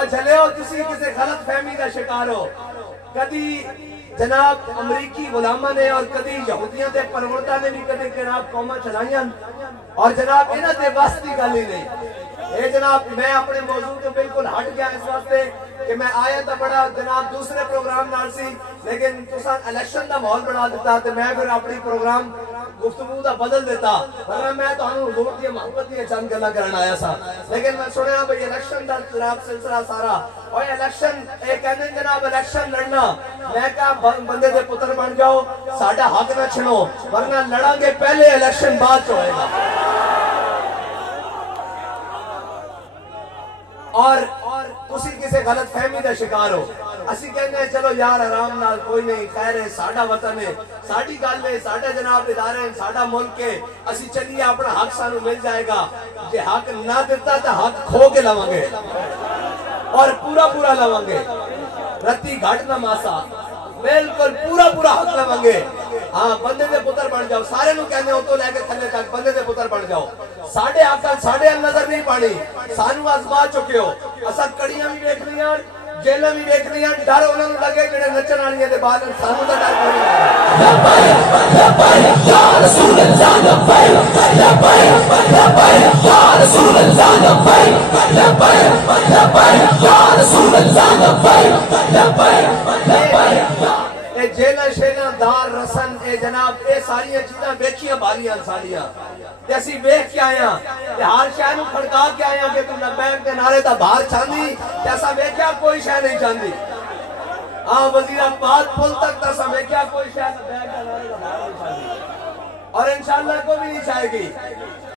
اور چلے ہو تسی کسی غلط فہمی کا شکار ہو. کدی جناب امریکی غلامہ نے اور کدی یہودیاں دے پروردہ نے بھی کدی جناب قومہ چلائیاں اور جناب انہاں دے بس دی گل ہی نہیں. اے جناب میں اپنے موضوع تو بالکل ہٹ گیا اس واسطے کہ میں آیا تھا بڑا جناب دوسرے پروگرام نال سی, لیکن تساں الیکشن دا ماحول بنا دیتا تے میں پھر اپنی پروگرام گفتگو دا بدل دیتا, ورنہ میں تانوں حضور دی محبت دی چند گلاں کرن آیا سا. لیکن میں سنیا بھئی الیکشن دا جناب سلسلہ سارا اور الیکشن اے کہندے جناب الیکشن لڑنا, میں کہا بندے دے پتر بن جاؤ, ساڈا حق نہ چھنو, ورنہ لڑاں گے پہلے الیکشن بعد چ ہوئے گا. اور تسی کسی غلط فہمی دا شکار ہو. اسی کہنے ہیں چلو یار آرام نال کوئی نہیں, خیر ہے, ساڈا وطن ہے, ساڈی گل ہے, ساڈا جناب ادارے ہیں, ساڈا ملک ہے, اسی چلیے اپنا حق سانو مل جائے گا. جے حق نہ دیتا تو حق کھو کے لواں گے اور پورا پورا لواں گے, رتی گھٹ نہ ماسا, بالکل پورا پورا حق لواں گے. ہاں بندے دے پتر بن جاؤ, سارے نو کہنے ہو تو لے کے تھلے تک بندے دے پتر بن جاؤ. ساڑھے آقا ساڑھے نظر نہیں پانی, سانو آزما چکے ہو. اسا کڑیاں بھی دیکھ لیاں, جیلیں بھی دیکھ لیاں, ڈر انہوں نے لگے جڑے نچن والیاں دے بعد سانو دا ڈر کوئی نہیں. لبیک یا رسول اللہ, لبیک لبیک یا رسول اللہ, لبیک لبیک یا رسول اللہ, لبیک لبیک. اے جیلہ شیلہ دار رسن اے جناب اے ساریاں چیزاں ویکھیاں باریاں ساریاں تے اسی ویکھ کے آیا تے ہر شے نوں کھڑکا کے آیا کہ تو لبیک دے نعرے دا باہر چاندی تے اساں ویکھیا کوئی شے نہیں چاندی. ہاں وزیر آباد پل تک تے اساں ویکھیا کوئی شے لبیک دے نعرے دا باہر نہیں چاندی, اور انشاءاللہ کوئی بھی نہیں چاہے گی.